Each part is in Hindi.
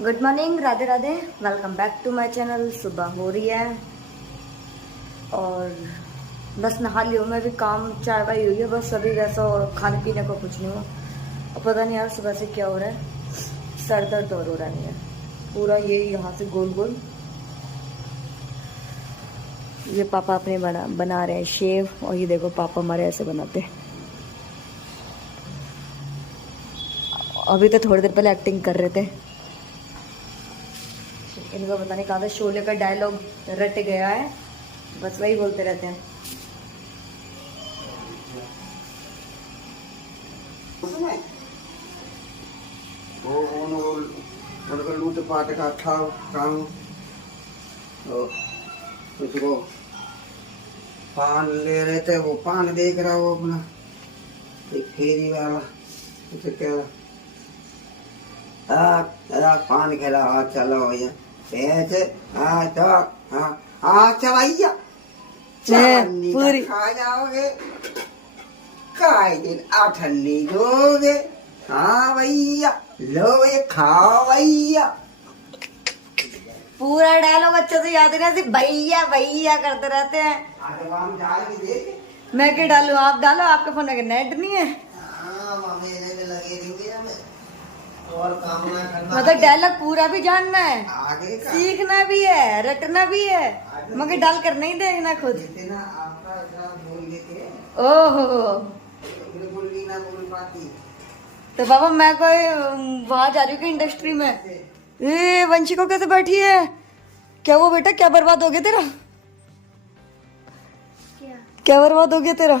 Good morning, Radhe Radhe. Welcome back to my channel. सुबह हो रही है और बस नहा लियो। मैं भी काम चाय वाई हुई है बस अभी वैसा, और खाने पीने को कुछ नहीं हुआ। और पता नहीं यार सुबह से क्या हो रहा है, सर दर्द और हो रहा नहीं है पूरा, ये यहाँ से गोल गोल। ये पापा अपने बना रहे हैं शेव, और ये देखो पापा हमारे ऐसे बनाते हैं। अभी तो थोड़ी देर पहले एक्टिंग कर रहे थे। इनको पता नहीं कहाँ से शोले का डायलॉग रट गया है, बस वही बोलते रहते हैं। उनको लूट पाट का था काम, तो उसको पान ले रहे थे, वो पान देख रहा वो अपना एक फेरी वाला, उसे कह रहा पान खेला, हाँ चलो भैया पैसे, हाँ तो हाँ चवैया पूरी खा जाओगे, काय दिन अठन्नी दोगे, हाँ भैया लो ये खाओ भैया। पूरा डायलॉग अच्छे से याद है, सिर्फ भैया भैया करते रहते हैं। मैं क्या डालूं, आप डालो, आपके फोन में नेट नहीं है। और काम ना करना, मतलब डायलॉग पूरा भी जानना है, आगे का सीखना भी है, रटना भी है, मगर डाल कर नहीं देखना खुद। जितना आपका इतना बोल देते, ओहो, बिल्कुल भी ना बोल पाती। तो बाबा मैं कोई वहां जा रही हूँ इंडस्ट्री में। ए वंशी को कैसे बैठी है, क्या वो बेटा क्या बर्बाद हो गया तेरा, क्या बर्बाद हो गया तेरा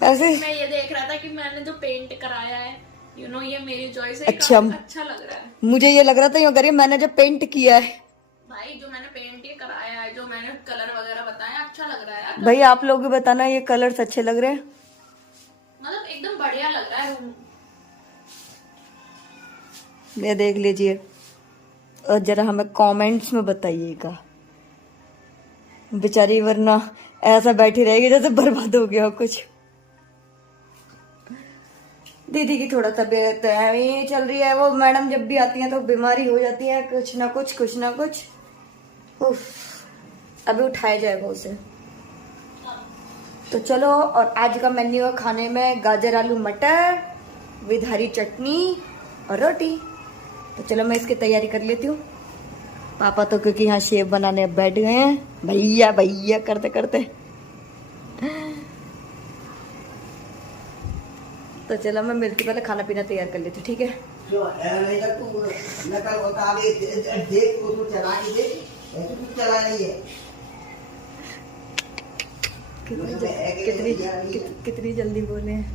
ऐसे? मैं ये देख रहा था कि मैंने जो पेंट कराया है, ये मेरी चॉइस है। अच्छा, अच्छा लग रहा है। मुझे ये लग रहा था यूँ करिए, मैंने जो पेंट किया है भाई, जो मैंने पेंट ये कराया है, जो मैंने कलर वगैरह बताया, अच्छा लग रहा है यार। भाई आप लोग भी बताना ये कलर्स अच्छे लग रहे हैं। मतलब एकदम बढ़िया लग रहा है रूम। ये देख लीजिए और जरा हमें कमेंट्स में बताइएगा बेचारी, वरना ऐसा बैठी रहेगी जैसे बर्बाद हो गया हो कुछ। दीदी की थोड़ा तबीयत है चल रही है, वो मैडम जब भी आती हैं तो बीमारी हो जाती है, कुछ ना कुछ। उफ, अभी उठाया जाएगा उसे। तो चलो, और आज का मेन्यू है खाने में गाजर आलू मटर विद हरी चटनी और रोटी। तो चलो मैं इसकी तैयारी कर लेती हूँ। पापा तो क्योंकि यहाँ शेव बनाने बैठ गए हैं, भैया भैया करते करते। तो चलो मैं मिलती पहले खाना पीना तैयार कर लेती हूँ, ठीक है? जो नहीं कर तू नकल बता दे, देख तू चला के देख, ऐसे तू चला नहीं है। कितनी जल्दी बोले हैं।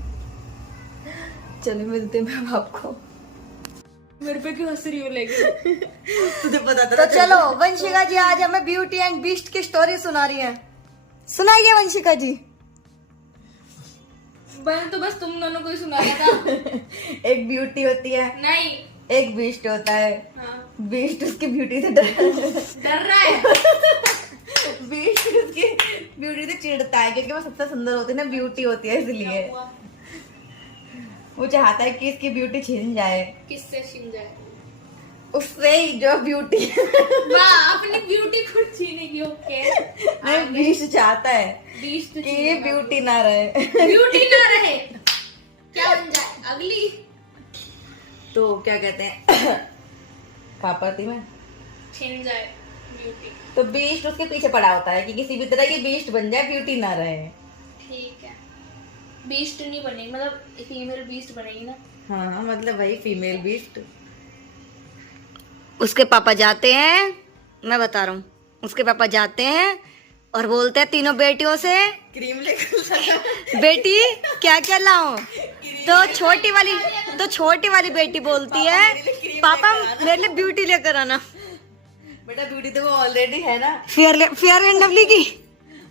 चलो मिलते हैं मैम आपको। मेरे पे क्यों हंस रही हो लेकिन? तुझे पता था। तो चलो वंशिका जी आज हमें ब्यूटी एंड बीस्ट की स्टोरी सुना रही हैं। सुनाइए वंशिका जी। मैंने तो बस तुम दोनों को ही सुनाया था। एक ब्यूटी होती है, नहीं, एक बीस्ट होता है। हाँ। बीस्ट उसकी ब्यूटी से डर रहा है। बीस्ट उसकी ब्यूटी से चिढ़ता है क्योंकि वो सबसे सुंदर होती है ना, ब्यूटी होती है इसलिए। वो चाहता है कि इसकी ब्यूटी छिन जाए। किससे छिन जाए? उससे ही जो ब्यूटी वाह, अपनी ब्यूटी खुद छीनेगी। ओके, नहीं बीस्ट चाहता है बीस्ट कि ये ब्यूटी ना रहे। ब्यूटी ना रहे, क्या बन जाए? अगली। तो क्या कहते हैं कापाती में छिन जाए ब्यूटी। तो बीस्ट उसके पीछे पड़ा होता है कि किसी भी तरह की बीस्ट बन जाए, ब्यूटी ना रहे। ठीक है, बीस्ट नहीं बनेगी, मतलब फीमेल बीस्ट बनेगी ना। हाँ मतलब वही फीमेल बीस्ट। उसके पापा जाते हैं, मैं बता रहा हूँ, उसके पापा जाते हैं और बोलते हैं तीनों बेटियों से क्रीम लेकर बेटी क्या क्या लाऊं। तो छोटी वाली बेटी बोलती है पापा मेरे लिए ब्यूटी लेकर आना। बेटा ब्यूटी तो वो ऑलरेडी है ना, फेयर एंड लवली की।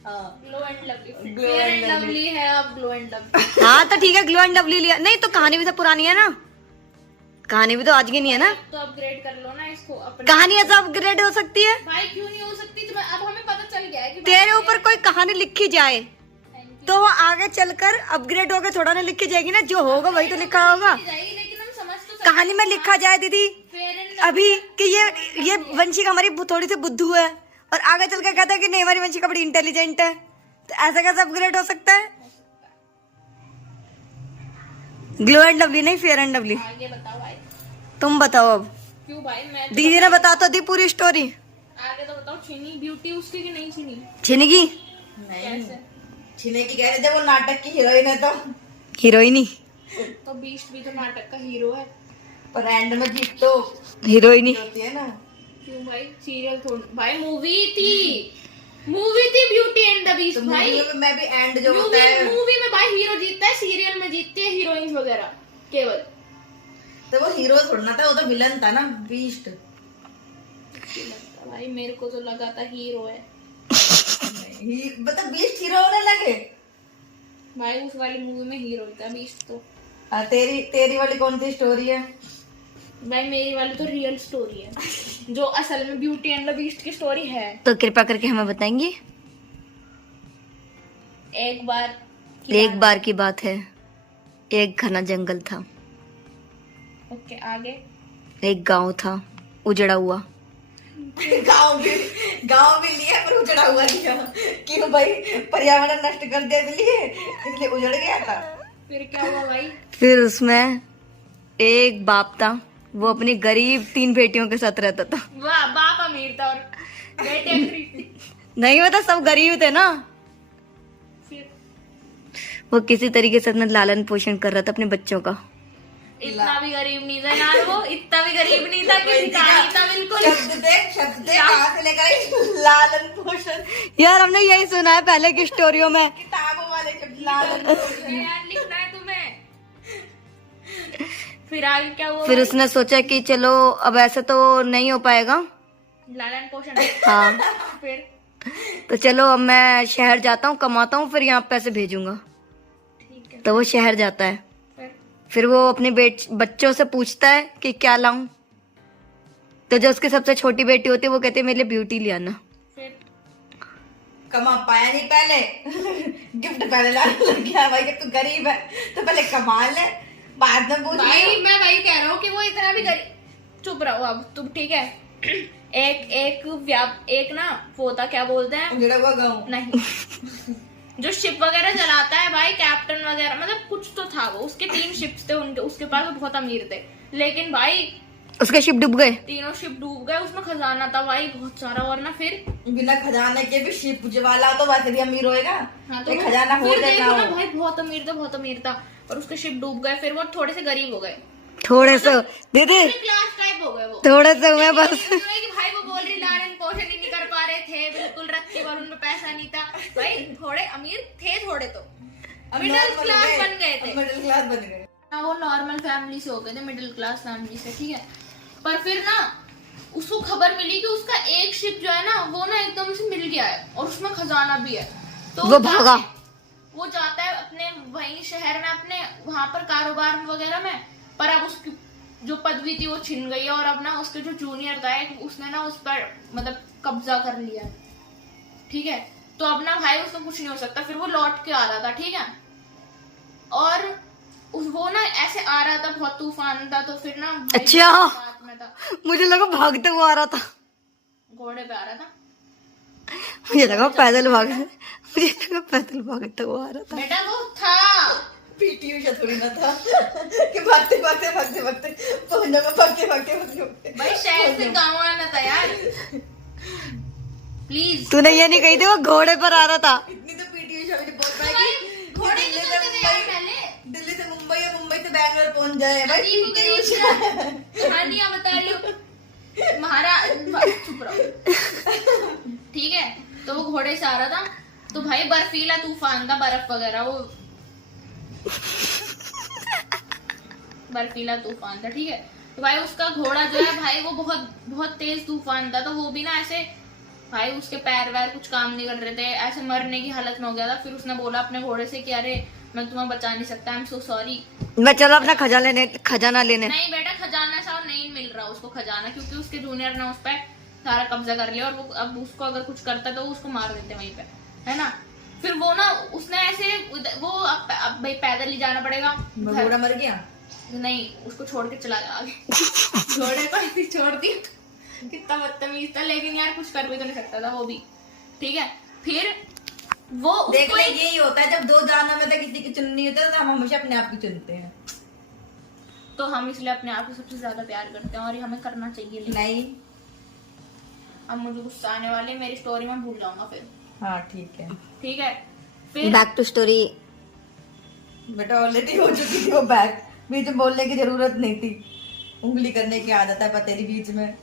Glow and lovely, fair and lovely है, अब ग्लो एंड लवली। हाँ तो ठीक है, ग्लो एंड लवली लिया। नहीं तो कहानी भी तो पुरानी है ना, कहानी भी तो आज की नहीं है ना। तो अपग्रेड कर लो ना इसको अपने। कहानी ऐसा अपग्रेड हो सकती है भाई क्यों नहीं हो सकती? तो अब हमें पता चल गया है कि तेरे ऊपर कोई कहानी लिखी जाए तो वो आगे चलकर अपग्रेड होकर थोड़ा ना लिखी जाएगी ना, जो होगा वही तो लिखा होगा। लेकिन हम समझ तो कहानी में लिखा जाए दीदी, फेयर एंड अभी कि ये वंशिका हमारी थोड़ी सी बुद्धू है और आगे चल कर कहता है कि नहीं हमारी वंशिका बड़ी इंटेलिजेंट है, तो ऐसा कैसे अपग्रेड हो सकता है? ग्लो एंड लवली नहीं, फेयर एंड लवली। आगे बताओ भाई, तुम बताओ अब। क्यों भाई? मैं तो दीदी ने बता तो दी पूरी स्टोरी। आगे तो बताओ, छीनी ब्यूटी उसकी कि नहीं छीनी? छिनगी कैसे? छीने की कह रहे जब वो नाटक की हीरोइन है तो। हीरोइन ही, तो बीस्ट भी तो नाटक का हीरो है। पर एंड में जीत तो हीरोइन ही। होती है ना। क्यों भाई? सीरियल थोड़ी भाई, मूवी थी ब्यूटी एंड द बीस्ट तो भाई। मूवी में भी एंड जो होता है, मूवी में भाई हीरो जीतता है, सीरियल में जीतती है हीरोइंस वगैरह केवल। तो वो हीरो थोड़ा था, वो तो विलन था ना, बीस्ट। भाई मेरे को तो लगा था हीरो है मतलब बीस्ट हीरो होने लगे। भाई। उस वाली मूवी में हीरो था बीस्ट तो। तेरी वाली कौन सी स्टोरी है? भाई मेरी वाली तो रियल स्टोरी है, जो असल में ब्यूटी एंड द बीस्ट की स्टोरी है। तो कृपा करके हमें बताएंगी। एक बार की बात है, एक घना जंगल था, ओके आगे। एक गांव था उजड़ा हुआ। गांव भी लिया पर उजड़ा हुआ लिया। क्यों भाई? पर्यावरण नष्ट कर दिया इसलिए उजड़ गया था। फिर क्या हुआ भाई? फिर उसमें एक बाप था, वो अपनी गरीब 3 बेटियों के साथ रहता था। वाह, बाप अमीर था और बेटे गरीब थी। नहीं पता, सब गरीब थे ना। फिर वो किसी तरीके से अपना लालन पोषण कर रहा था अपने बच्चों का। इतना भी गरीब नहीं था यार, वो इतना भी गरीब नहीं था कि भिखारी था बिल्कुल। शब्द कहाँ से लेकर आई? लालन पोषण। यार हमने यही सुना है पहले की स्टोरियों में। किताबों वाले शब्द लालन पोषण। यार लिखना है तुम्हें। फिर आगे क्या हुआ? फिर उसने सोचा कि चलो अब ऐसे तो नहीं हो पाएगा, लालन पोषण। हाँ फिर तो चलो अब मैं शहर जाता हूँ, कमाता हूँ, फिर यहाँ पैसे भेजूंगा। ठीक है। तो वो शहर जाता है। फिर वो अपने बच्चों से पूछता है कि क्या लाऊं। तो जो उसकी सबसे छोटी बेटी होती है वो कहती है मेरे लिए ब्यूटी ले आना। फिर कमा पाया नहीं पहले, गिफ्ट पहले लाने लग गया। भाई कि तू गरीब है तो पहले कमा ले, बाद में पूछ भाई लियो। मैं वही कह रहा हूँ कि वो इतना भी गरीब। चुप रहो अब तुम, ठीक है। एक ना वो था, क्या बोलते हैं, उजड़ा हुआ गाँव। नहीं जो शिप वगैरह चलाता है भाई, कैप्टन वगैरह, मतलब कुछ तो था वो। उसके 3 शिप्स थे उनके, उसके पास वो बहुत अमीर थे। लेकिन भाई उसके शिप डूब गए। 3 शिप डूब गए, उसमें खजाना था भाई बहुत सारा। और ना फिर बिना खजाने के भी शिप वाला तो वैसे भी अमीर होएगा। हाँ, तो खजाना हो फिर जाए देखो ना ना हो। भाई, बहुत अमीर था और उसके शिप डूब गए। फिर वो थोड़े से गरीब हो गए, थोड़े से दीदी, क्लास टाइप हो गए वो। थोड़े से हुए बस। कि भाई वो बोल रही लालन पोषण ही नहीं कर पा रहे थे, बिल्कुल रखे और उनमें पैसा नहीं था। भाई थोड़े अमीर थे, थोड़े तो मिडिल क्लास बन गए थे। मिडिल क्लास बन गए। हाँ, वो नॉर्मल फैमिली से हो गए थे, मिडिल क्लास फैमिली से, ठीक है। पर फिर ना उसको खबर मिली कि उसका एक शिप जो है ना वो ना एकदम से मिल गया है और उसमें खजाना भी है। तो वो भागा। वो जाता है अपने वहीं शहर में, अपने वहां पर कारोबार वगैरह में। पर अब उसकी जो पदवी थी वो छिन गई है और अब ना उसके जो जूनियर था उसने ना उस पर मतलब कब्जा कर लिया, ठीक है। तो अब ना भाई उसको कुछ नहीं हो सकता। फिर वो लौट के आ रहा था, ठीक है। और वो ना ऐसे आ रहा था, बहुत तूफान था। तो फिर ना अच्छा, साथ में था, मुझे लगा भागते हुआ आ रहा था। घोड़े पे आ रहा था। मुझे लगा पैदल भागते हुआ आ रहा था। बेटा वो था पीटी उषा थोड़ी ना था कि भागते पहुंचूंगा, भागते। भाई शहर से गाँव आना था यार, प्लीज। तूने ये नहीं कही थी वो घोड़े पर आ रहा था। इतनी तो पीटी उषा भी बोल भाई पाएगी। घोड़े की चलते थे यार पहले। दिल्ली से मुंबई या मुंबई से बैंगलोर पहुंच जाए भाई। अजीब पीटी उषा कहानियां बता रही हो महाराज, चुप रहो, ठीक है। तो वो घोड़े से आ रहा था, तो भाई बर्फीला तूफान था, बर्फ वगैरह वो बर्फीला तूफान था, ठीक है। तो भाई उसका घोड़ा जो है भाई वो बहुत बहुत तेज तूफान था। तो वो भी ना ऐसे भाई उसके पैर वैर कुछ काम नहीं कर रहे थे, ऐसे मरने की हालत में हो गया था। फिर उसने बोला अपने घोड़े से कि अरे मैं तुम्हें बचा नहीं सकता, आई एम सो सॉरी। मैं चलो अपना खजाना लेने। नहीं बेटा, खजाना सा नहीं मिल रहा उसको खजाना, क्योंकि उसके जूनियर ने उस पर सारा कब्जा कर लिया और वो अब उसको अगर कुछ करता तो उसको मार देते वहीं पे, है ना। फिर वो ना उसने ऐसे वो अब भाई पैदल ही जाना पड़ेगा। घोड़ा मर गया। नहीं, उसको छोड़ के चला गया आगे। घोड़े को ऐसे छोड़ दी, कितना बदतमीज था, लेकिन यार कुछ कर भी तो नहीं सकता था वो भी। ठीक है, फिर वो देख ले, यही होता है जब दो जानों में तो किसी की चुननी होती है तो हम हमेशा अपने आप की चुनते हैं। तो हम इसलिए अपने आप को सबसे ज्यादा प्यार करते हैं और ये हमें करना चाहिए। लेकिन नहीं, अब मुझे गुस्सा आने वाले, मेरी स्टोरी में भूल जाऊंगा फिर। हाँ ठीक है। ठीक है, फिर बैक टू स्टोरी। बेटा ऑलरेडी हो चुकी थी वो बैक, बीच में बोलने की जरूरत नहीं थी, उंगली करने की आदत है पतेली बीच में।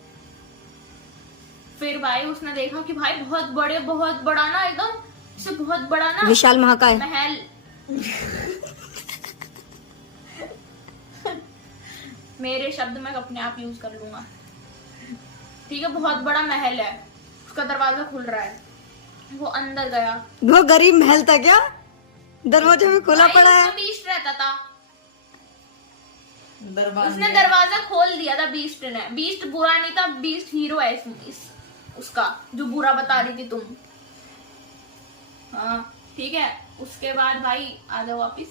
फिर भाई उसने देखा कि भाई बहुत बड़ा ना, एकदम से बहुत बड़ा ना विशाल महाकाय। महल। मेरे शब्द मैं अपने आप यूज कर लूंगा। ठीक है, बहुत बड़ा महल है, उसका दरवाजा खुल रहा है, वो अंदर गया। वो गरीब महल था क्या? दरवाजे में खुला भाई पड़ा है। उसमें बीस्ट रहता था, दरवाजा उसने दरवाजा खोल दिया था बीस्ट ने। बीस्ट बुरा नहीं था, बीस्ट हीरो है उसका, जो बुरा बता रही थी तुम। हाँ ठीक है, उसके बाद भाई आ जाओ वापिस।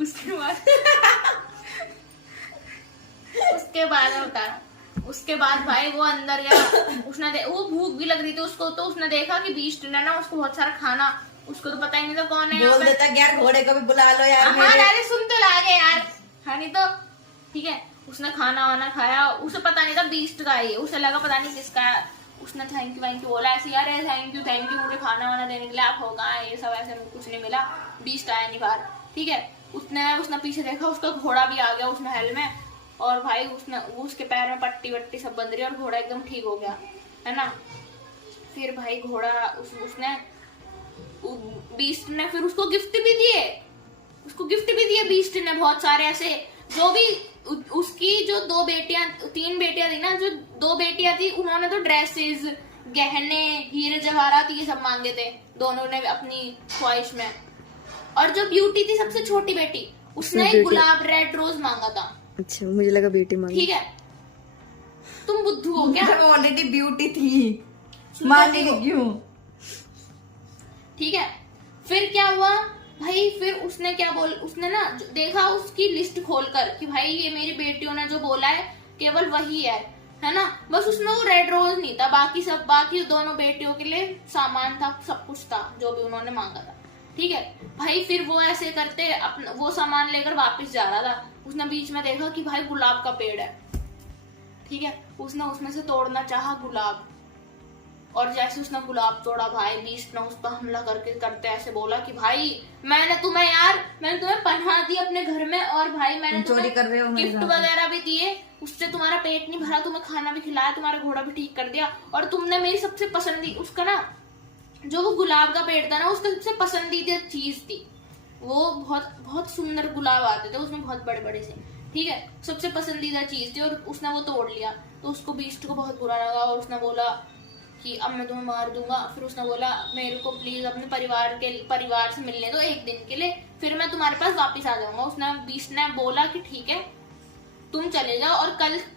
उसके बाद मैं बता रहा हूँ, उसके बाद भाई वो अंदर गया। वो भूख भी लग रही थी उसको, तो उसने देखा कि बीस्ट ने ना उसको बहुत सारा खाना, उसको तो पता ही नहीं था कौन है। बोल देता यार घोड़े को भी बुला लो यार। हाँ अरे सुन तो लागे यार, हाँ नहीं तो। ठीक है, उसने खाना वाना खाया, उसे पता नहीं था बीस्ट का है, उसे लगा पता नहीं किसका है। उसने थैंक यू बोला ऐसे, यार थैंक यू मुझे खाना वाना देने के लिए, आप होगा ये सब, ऐसे कुछ नहीं मिला, बीस्ट आया नहीं बाहर। ठीक है, उसने पीछे देखा, उसका घोड़ा भी आ गया उस महल में, और भाई उसके पैर में पट्टी वट्टी सब बंध रही, और घोड़ा एकदम ठीक हो गया, है ना। फिर भाई घोड़ा उसने बीस्ट ने फिर उसको गिफ्ट भी दिए बीस्ट ने, बहुत सारे ऐसे, जो भी उसकी जो 3 बेटियां थी ना, जो 2 बेटियां थी उन्होंने तो ड्रेसेस, गहने, हीरे जवाहरात ये सब मांगे थे दोनों ने अपनी ख्वाहिश में। और जो ब्यूटी थी सबसे छोटी बेटी, उसने एक गुलाब रेड रोज मांगा था। अच्छा, मुझे लगा बेटी मांगी। ठीक है, तुम बुद्धू हो क्या? ऑलरेडी ब्यूटी थी, मांगी क्यों? ठीक है, फिर क्या हुआ भाई, फिर उसने ना देखा उसकी लिस्ट खोलकर कि भाई ये मेरी बेटियों ने जो बोला है केवल वही है ना। बस उसमें वो रेड रोज नहीं था, बाकी दोनों बेटियों के लिए सामान था, सब कुछ था जो भी उन्होंने मांगा था। ठीक है भाई, फिर वो ऐसे करते अपना वो सामान लेकर वापस जा रहा था, उसने बीच में देखा कि भाई गुलाब का पेड़ है। ठीक है, उसने उसमें से तोड़ना चाहा गुलाब, और जैसे उसने गुलाब तोड़ा भाई, बीस्ट ने उस पर हमला करते ऐसे बोला कि भाई मैंने तुम्हें पनाह दी अपने घर में, और भाई मैंने चोरी कर रहे हो गिफ्ट वगैरह भी दिए, उससे तुम्हारा पेट नहीं भरा, तुम्हें खाना भी खिलाया, तुम्हारा घोड़ा भी ठीक कर दिया, और तुमने मेरी सबसे पसंदीदा उसका ना जो वो गुलाब का पेड़ था ना, उसका सबसे पसंदीदा चीज थी वो, बहुत सुंदर गुलाब आते थे उसमें, बहुत बड़े बड़े से। ठीक है, सबसे पसंदीदा चीज थी, और उसने वो तोड़ लिया। तो उसको बीस्ट को बहुत बुरा लगा, और उसने बोला कि अब मैं तुम्हें मार दूंगा। फिर उसने बोला मेरे को प्लीज अपने परिवार से मिलने दो 1 दिन के लिए, फिर मैं तुम्हारे पास वापस आ जाऊंगा। बीस्ट ने बोला कि ठीक है तुम चले जाओ, और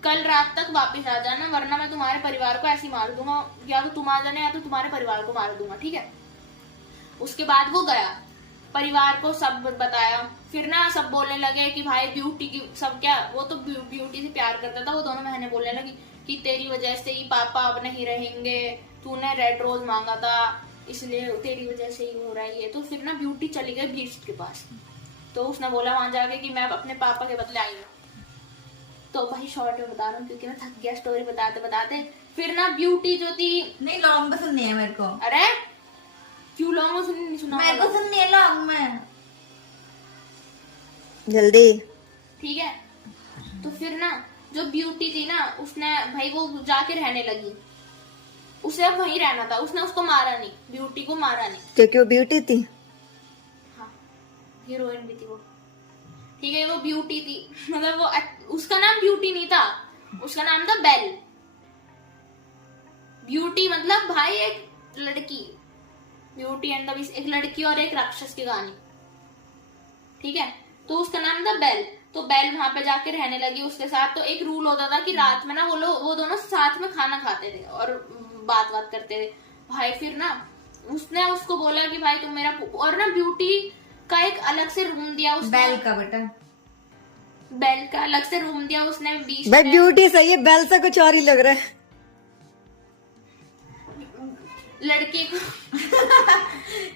कल रात तक वापस आ जाना, वरना मैं तुम्हारे परिवार को ऐसे ही मार दूंगा, या तो तुम आ जाना या तो तुम्हारे परिवार को मार दूंगा। ठीक है, उसके बाद वो गया, परिवार को सब बताया। फिर ना सब बोलने लगे कि भाई ब्यूटी की सब क्या, वो तो ब्यूटी से प्यार करता था, वो दोनों बहनें बोलने लगी कि तेरी वजह से ही पापा अब नहीं रहेंगे, तूने रेड रोज मांगा था इसलिए तेरी वजह से ही हो रहा है ये। तो फिर ना ब्यूटी चली गई बीस्ट के पास, तो उसने बोला वहां जाके कि मैं अपने पापा के बदले आई हूँ। तो भाई शॉर्ट में बता रहा हूँ क्योंकि मैं थक गया स्टोरी बताते। फिर ना ब्यूटी जो थी, नहीं लॉन्ग में सुननी है मेरे को। अरे क्यों लॉन्ग में सुननी, नहीं सुना मेरे को सुननी है लॉन्ग में, जल्दी। ठीक है, तो फिर ना जो ब्यूटी थी ना, उसने भाई वो जाके रहने लगी, उसे अब वहीं रहना था, उसने उसको मारा नहीं, ब्यूटी को मारा नहीं, क्योंकि वो ब्यूटी थी। हाँ हीरोइन भी थी वो। ठीक है, वो ब्यूटी थी, मतलब वो उसका नाम ब्यूटी नहीं था, उसका नाम था बेल। ब्यूटी मतलब भाई एक लड़की, ब्यूटी एंड द बीस्ट, एक लड़की और एक राक्षस की कहानी। ठीक है, तो उसका नाम था बेल। तो बेल वहां पे जाके रहने लगी उसके साथ। तो एक रूल होता था कि रात में ना वो दोनों साथ में खाना खाते थे और बात करते थे भाई। फिर ना उसने उसको बोला कि भाई तुम मेरा, और ना ब्यूटी का एक अलग से रूम दिया उसने, बेल का बेटा, बेल का अलग से रूम दिया उसने बीच भाई में। ब्यूटी सही है, बेल से कुछ और ही लग रहा है। लड़के को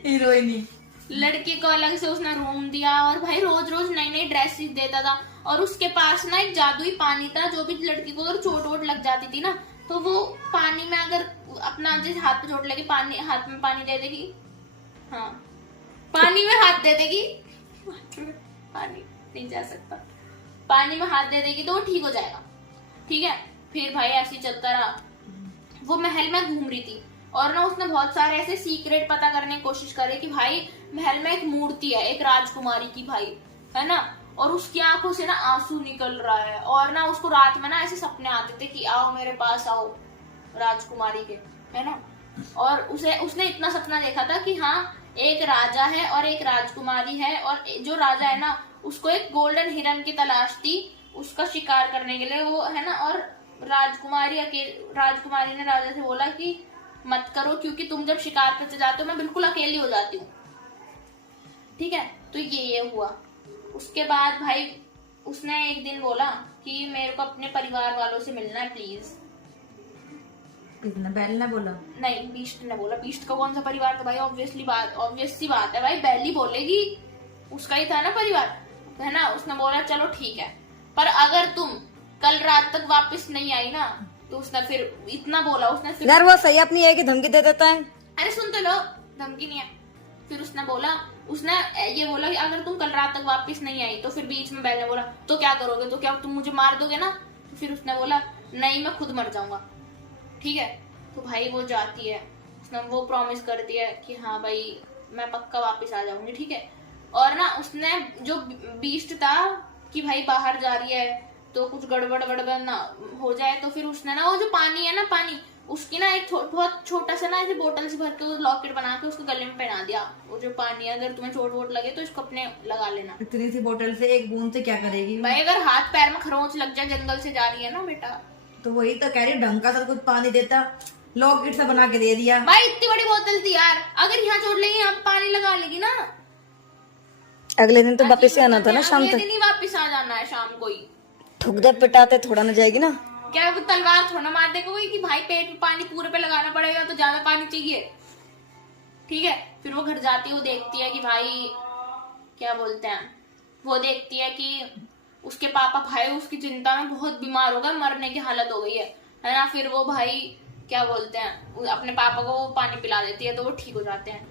हीरोइनी। लड़के को अलग से उसने रूम दिया और भाई रोज रोज नई नई ड्रेसेस देता था। और उसके पास ना एक जादुई पानी था, जो भी लड़की को अगर चोट वोट लग जाती थी ना तो वो पानी में अगर अपना जैसे हाथ पे चोट लगी, पानी हाथ में पानी दे देगी, हाँ पानी में हाथ दे देगी, पानी नहीं जा सकता, पानी में हाथ दे देगी तो वो ठीक हो जाएगा। ठीक है, फिर भाई ऐसे ही चलता रहा। वो महल में घूम रही थी और ना उसने बहुत सारे ऐसे सीक्रेट पता करने की कोशिश करी कि भाई महल में एक मूर्ति है एक राजकुमारी की, भाई है ना, और उसकी आंखों से ना आंसू निकल रहा है। और ना उसको रात में ना ऐसे सपने आते थे कि आओ मेरे पास आओ राजकुमारी के, है ना। और उसने इतना सपना देखा था कि हाँ एक राजा है और एक राजकुमारी है, और जो राजा है ना उसको एक गोल्डन हिरन की तलाश थी उसका शिकार करने के लिए, वो है ना। और राजकुमारी ने राजा से बोला कि मत करो, क्योंकि तुम जब शिकार पे चले जाते हो मैं बिल्कुल अकेली हो जाती हूँ। ठीक है, तो ये हुआ। उसके बाद भाई उसने एक दिन बोला कि मेरे को अपने परिवार वालों से मिलना है प्लीज। कितना बेल ने बोला? नहीं, बीस्ट ने बोला। बीस्ट का कौन सा परिवार था भाई? ऑब्वियस सी बात है भाई, बेल ही बोलेगी, उसका ही था ना परिवार, है ना। उसने बोला चलो ठीक है, पर अगर तुम कल रात तक वापस नहीं आई ना, तो उसने फिर इतना बोला, उसने फिर यार वो सही अपनी है कि धमकी दे देता है। अरे सुन तो लो, धमकी नहीं है। फिर उसने ये बोला कि अगर तुम कल रात तक वापस नहीं आई, तो फिर बीच में बेल ने बोला तो क्या करोगे, तो क्या तुम मुझे मार दोगे ना? तो फिर उसने बोला नहीं, मैं खुद मर जाऊंगा। ठीक है, तो भाई वो जाती है, उसने वो प्रॉमिस कर दिया कि हाँ भाई मैं पक्का वापस आ जाऊंगी। ठीक है, और ना उसने जो बीस्ट था कि भाई बाहर जा रही है तो कुछ गड़बड़ ना हो जाए, तो फिर उसने ना वो जो पानी है ना, पानी उसकी ना एक बहुत छोटा सा ना ऐसे बोतल से भर के लॉकेट बना के उसको गले में पहना दिया। वो जो पानी है, अगर तुम्हें चोट वोट लगे तो इसको अपने लगा लेना। इतनी सी बोतल से एक बूंद से क्या करेगी भाई? अगर हाथ पैर में खरोंच लग जाए, जंगल से जा रही है ना बेटा। तो वही तो कह रही, ढंग का सब कुछ पानी देता, लॉकेट सा बना के दे दिया। भाई इतनी बड़ी बोतल थी यार, अगर यहाँ चोट लगी यहाँ पानी लगा लेगी ना। अगले दिन तो वापस से आना था ना शाम अगले तक। दिन ही वापस आ जाना है शाम को ही। ठुक दे पिटाते थोड़ा ना जाएगी ना। क्या वो तलवार थोड़ा मार देगा कोई कि भाई पेट में पानी पूरे पे लगाना पड़ेगा, तो ज्यादा पानी चाहिए। ठीक है, फिर वो घर जाती है, वो देखती है कि भाई क्या बोलते हैं, वो देखती है कि उसके पापा भाई उसकी चिंता में बहुत बीमार हो गए, मरने की हालत हो गई है ना। फिर वो भाई क्या बोलते हैं अपने पापा को वो पानी पिला देती है, तो वो ठीक हो जाते हैं।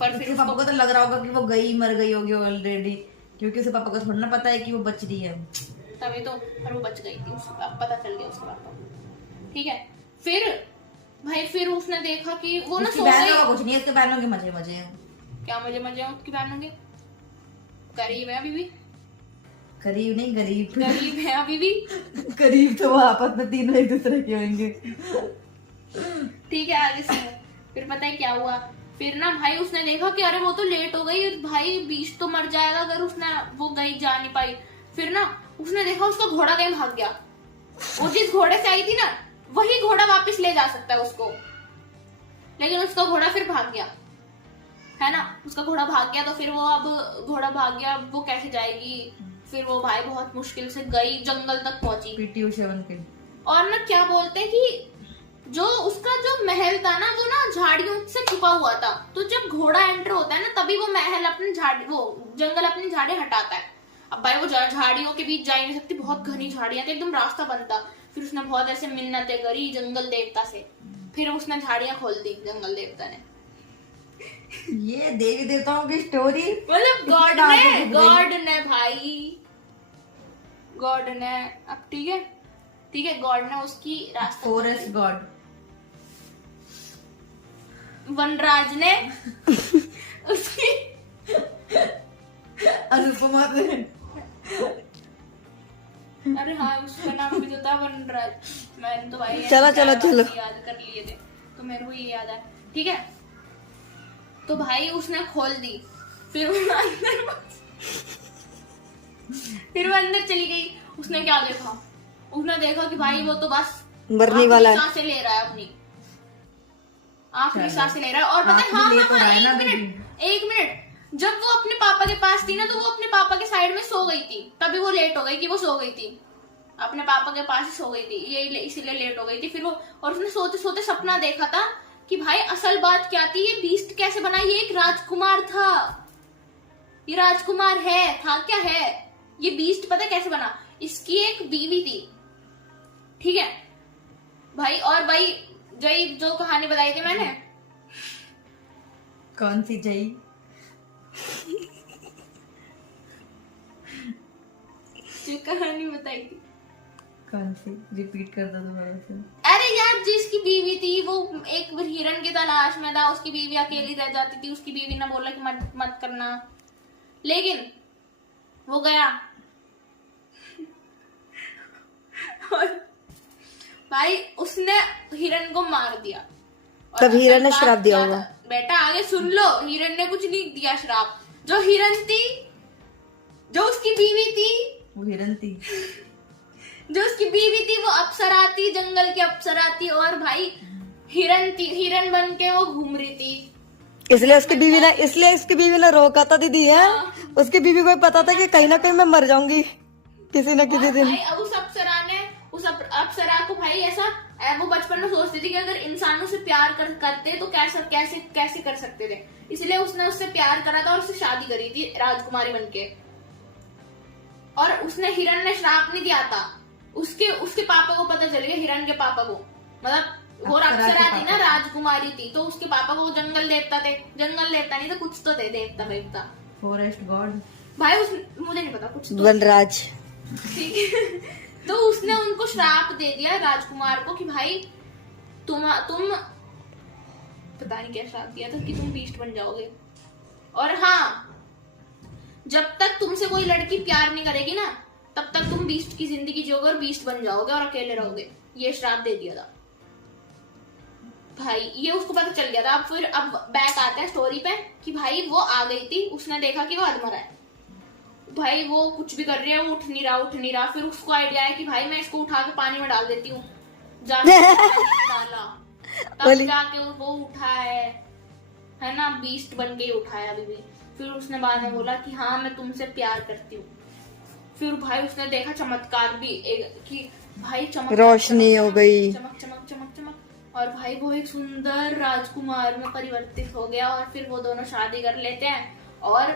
पर फिर पापा को तो लग रहा होगा कि वो मर गई होगी ऑलरेडी, क्योंकि उसके पापा को थोड़ा ना पता है कि वो बच रही है। तभी तो, पर वो बच गई थी, उसको पता चल गया उसके पापा को। ठीक है, फिर भाई फिर उसने देखा कि वो ना सो गई। कुछ नहीं है, उसके बहनों के मजे हैं। क्या मजे हैं उसकी बहनों के? करीब है अभी भी, करीब नहीं गरीब, गरीब है अभी भी। करीब तो वो आपस में तीनों एक दूसरे के होंगे। ठीक है, आगे से फिर पता है क्या हुआ। फिर ना भाई उसने देखा कि अरे वो तो लेट हो गई, भाई बीच तो मर जाएगा अगर उसने वो गई जा नहीं पाई। फिर ना उसने देखा उसका घोड़ा कहीं भाग गया। वो जिस घोड़े से आई थी ना, वही घोड़ा वापस ले जा सकता है उसको, लेकिन उसका घोड़ा फिर भाग गया, है ना। उसका घोड़ा भाग गया, तो फिर वो अब घोड़ा भाग गया, वो कैसे जाएगी? फिर वो भाई बहुत मुश्किल से गई, जंगल तक पहुंची। पीटी उषा बन के। और ना क्या बोलते हैं कि जो उसका जो महल था ना, वो ना झाड़ियों से छुपा हुआ था। तो जब घोड़ा एंटर होता है ना, तभी वो महल अपनी जंगल अपनी झाड़ियां हटाता है। अब भाई वो झाड़ियों के बीच जा ही नहीं सकती, बहुत घनी झाड़ियां थी, एकदम रास्ता बनता। फिर उसने बहुत ऐसे मिन्नतें करी जंगल देवता से, फिर उसने झाड़ियां खोल दी जंगल देवता ने। ये देवी देवताओं की स्टोरी, मतलब गॉड ने अब ठीक है गॉड ने उसकी रास्ता, फॉरेस्ट गॉड वनराज ने उसकी अनुपमा ने। अरे हाँ, उसका नाम भी तो था वनराज। मैंने तो भाई चलो याद कर लिए थे, तो मेरे को ये याद है। ठीक है, तो भाई उसने खोल दी, फिर वो अंदर चली गई। उसने क्या देखा? उसने देखा कि भाई वो तो बस मरने वाला है, सांसें ले रहा है, अपनी आखिरी सांसें ले रहा है। और पता है, हाँ, एक मिनट, जब वो अपने पापा के पास थी ना, तो वो अपने पापा के साइड में सो गई थी, तभी वो लेट हो गई कि वो सो गई थी, अपने पापा के पास ही सो गई थी, ये इसीलिए लेट हो गई थी। फिर वो, और उसने सोते सोते सपना देखा था कि भाई असल बात क्या थी, ये बीस्ट कैसे बना, ये एक राजकुमार था, ये राजकुमार था क्या है, ये बीस्ट पता कैसे बना, इसकी एक बीवी थी, ठीक है भाई। और भाई जय जो कहानी बताई थी मैंने, कौन सी जई? जो कहानी बताई थी कौन सी? रिपीट कर दो दोबारा से। अरे यार, जिसकी बीवी थी वो एक हिरन की तलाश में था, उसकी बीवी अकेली रह जाती थी, उसकी बीवी ने बोला कि मत मत करना, लेकिन वो गया और भाई उसने हिरन को मार दिया। और तब हिरन ने असल श्राप बात दिया क्या होगा। था? बेटा आगे सुन लो, हिरन ने कुछ नहीं दिया श्राप, जो हिरन थी, जो उसकी बीवी थी, वो हिरन थी, जो उसकी बीवी थी वो अप्सरा थी, जंगल की अप्सरा थी, और भाई हिरन थी, हिरन बन के वो घूम रही थी। इसलिए उसकी बीवी ने रोका था दीदी है। उसकी बीवी को पता था कि कहीं ना कहीं मैं मर जाऊंगी किसी न किसी दिन। भाई अब उस अप्सरा को भाई ऐसा, वो बचपन में सोचती थी कि अगर इंसानों से प्यार करते तो कैसे कर सकते थे, इसलिए उसने उससे प्यार करा था और उससे शादी करी थी राजकुमारी बनके। और उसने, हिरन ने श्राप नहीं दिया था, उसके पापा को पता चल गया, हिरन के पापा को, मतलब वो अप्सरा थी ना, राजकुमारी थी, तो उसके पापा को जंगल देवता थे, जंगल देवता नहीं तो कुछ तो थे, देवता फॉरेस्ट गॉड भाई, मुझे नहीं पता, कुछ तो वनराज, ठीक है। तो उसने उनको श्राप दे दिया राजकुमार को कि भाई तुम पता नहीं क्या श्राप दिया था कि तुम बीस्ट बन जाओगे, और हाँ जब तक तुमसे कोई लड़की प्यार नहीं करेगी ना, तब तक तुम बीस्ट की जिंदगी जियोगे और बीस्ट बन जाओगे और अकेले रहोगे, ये श्राप दे दिया था भाई। ये उसको पता चल गया था। अब बैक आते हैं स्टोरी पे कि भाई वो आ गई थी, उसने देखा कि वो अधमरा है, भाई वो कुछ भी कर रही है, वो उठ नहीं रहा। फिर उसको आइडिया है कि भाई मैं इसको उठा के पानी में डाल देती हूँ, जाके डाला, तब जाके वो उठा है ना, बीस्ट बन के उठाया अभी भी। फिर उसने बाद में बोला कि हाँ मैं तुमसे प्यार करती हूँ। फिर भाई उसने देखा चमत्कार भी कि भाई चमक, रोशनी हो गई, चमक चमक चमक चमक, और भाई वो एक सुंदर राजकुमार में परिवर्तित हो गया। और फिर वो दोनों शादी कर लेते हैं, और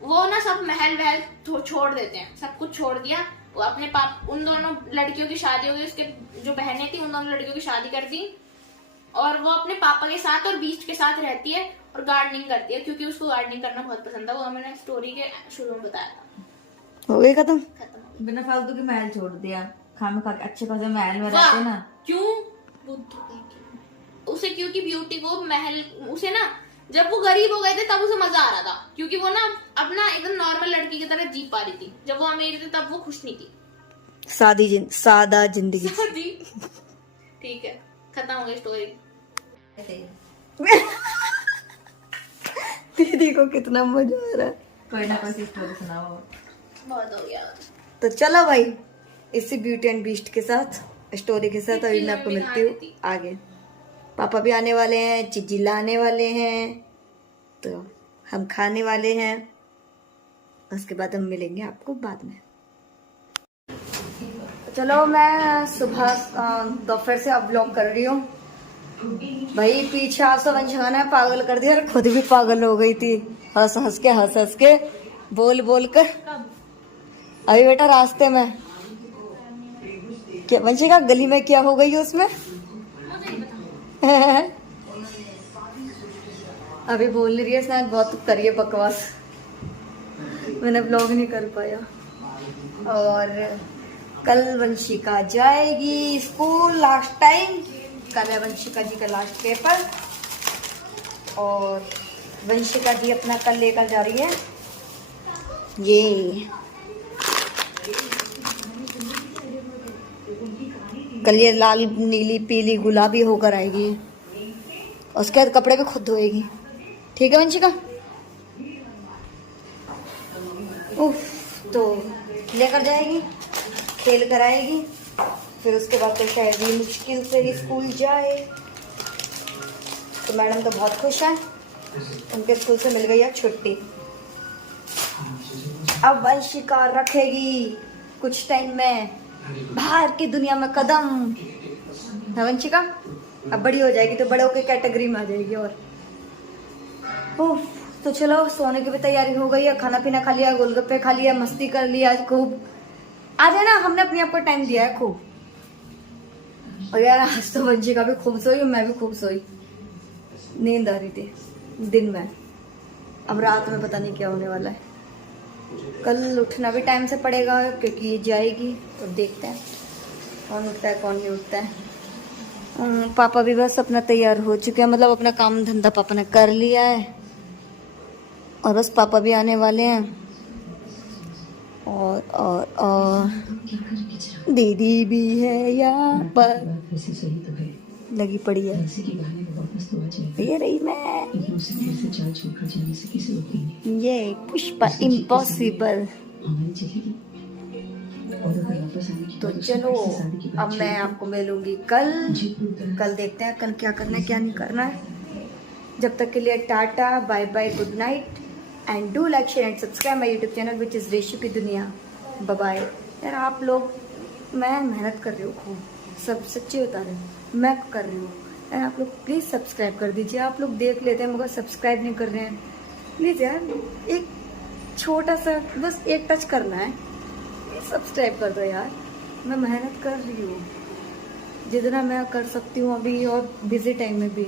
वो ना सब महल वहल छोड़ देते हैं, सब कुछ छोड़ दिया। वो अपने उन दोनों लड़कियों की शादी हो गई, उसके जो बहनें थी उन दोनों लड़कियों की शादी कर दी, और वो अपने पापा के साथ और बीस्ट के साथ रहती है और गार्डनिंग करती है, क्योंकि उसको गार्डनिंग करना बहुत पसंद था। वो मैंने स्टोरी के शुरू में बताया था। हो गई खत्म। बिना फालतू के महल छोड़ दिया, खामे खा के अच्छे खासे महल में रहते ना। क्यों उसे, क्योंकि ब्यूटी को महल, उसे ना जब वो गरीब हो गए थे तब उसे मजा आ रहा था, क्योंकि वो ना अपना एकदम नॉर्मल लड़की की तरह जी पा रही थी। जब वो अमीर थे तब वो खुश नहीं थी, सादा जिंदगी। ठीक है, खत्म हो गई स्टोरी। दीदी को कितना मजा आ रहा है। कोई ना कोई स्टोरी सुनाओ। बहुत हो गया। तो चलो भाई, इसी ब्यूटी एंड बीस्ट के साथ, स्टोरी के साथ अभी मैं आपको मिलती हूँ आगे। पापा भी आने वाले हैं, चिज्जी लाने वाले हैं, तो हम खाने वाले हैं, उसके बाद हम मिलेंगे आपको बाद में। चलो मैं सुबह दोपहर से अब व्लॉग कर रही हूँ। भाई पीछे आपसे वंशना है, पागल कर दिया, और खुद भी पागल हो गई थी, हंस हंस के बोल कर। अभी बेटा रास्ते में क्या वंशिका गली में क्या हो गई उसमें अभी बोल रही है शायद, बहुत करिए बकवास, मैंने व्लॉग नहीं कर पाया। और कल वंशिका जाएगी स्कूल, लास्ट टाइम कल है वंशिका जी का लास्ट पेपर, और वंशिका जी अपना कल लेकर जा रही है ये, कल ये लाल नीली पीली गुलाबी होकर आएगी, उसके बाद कपड़े भी खुद धोएगी। ठीक है वंशिका? तो लेकर जाएगी, खेल कर आएगी, फिर उसके बाद तो शायद मुश्किल से ही स्कूल जाए। तो मैडम तो बहुत खुश है, उनके स्कूल से मिल गई है छुट्टी। अब वंशिका रखेगी कुछ टाइम में बाहर की दुनिया में कदम। हाँ वंशिका, अब बड़ी हो जाएगी तो बड़ों की कैटेगरी में आ जाएगी। और उफ, तो चलो सोने की भी तैयारी हो गई है, खाना पीना खा लिया, गोलगप्पे खा लिया, मस्ती कर लिया आज खूब। आज है ना हमने अपने आप को टाइम दिया है खूब। और यार आज तो वंशिका भी खूब सोई और मैं भी खूब सोई, नींद आ रही थी दिन में। अब रात में पता नहीं क्या होने वाला है। कल उठना भी टाइम से पड़ेगा क्योंकि ये जाएगी, तो देखते हैं कौन उठता है कौन नहीं उठता है। पापा भी बस अपना तैयार हो चुके हैं, मतलब अपना काम धंधा पापा ने कर लिया है और बस पापा भी आने वाले हैं। और दीदी भी है यहाँ पर लगी पड़ी है। ये रही मैं, ये पुष्पा इम्पॉसिबल। तो चलो अब मैं आपको मिलूंगी कल देखते हैं कल क्या करना है क्या नहीं करना है। जब तक के लिए tata, bye bye, good night and do like share and subscribe my YouTube channel which is Reshu की दुनिया। Bye bye. यार आप लोग, मैं मेहनत कर रही हूँ खूब, सब सच्ची बता रही हूँ, मैं कर रही हूँ यार। आप लोग प्लीज़ सब्सक्राइब कर दीजिए। आप लोग देख लेते हैं मगर सब्सक्राइब नहीं कर रहे हैं। प्लीज़ यार एक छोटा सा बस एक टच करना है, सब्सक्राइब कर दो यार। मैं मेहनत कर रही हूँ जितना मैं कर सकती हूँ अभी और बिजी टाइम में भी,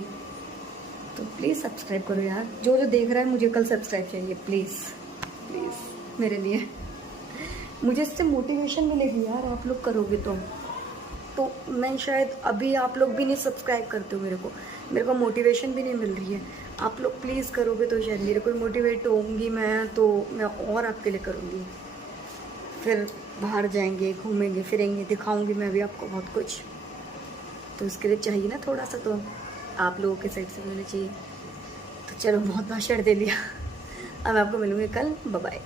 तो प्लीज़ सब्सक्राइब करो यार। जो देख रहा है मुझे कल सब्सक्राइब चाहिए प्लीज़ प्लीज़ मेरे लिए। मुझे इससे मोटिवेशन मिलेगी यार, आप लोग करोगे तो मैं शायद अभी आप लोग भी नहीं सब्सक्राइब करते हो मेरे को मोटिवेशन भी नहीं मिल रही है। आप लोग प्लीज़ करोगे तो शायद मेरे को मोटिवेट होंगी मैं, तो मैं और आपके लिए करूँगी। फिर बाहर जाएंगे, घूमेंगे फिरेंगे, दिखाऊंगी मैं भी आपको बहुत कुछ। तो उसके लिए चाहिए ना थोड़ा सा, तो आप लोगों के साइड से मिलना चाहिए। तो चलो बहुत भाषण दे लिया, अब मैं आपको मिलूँगी कल। Bye bye.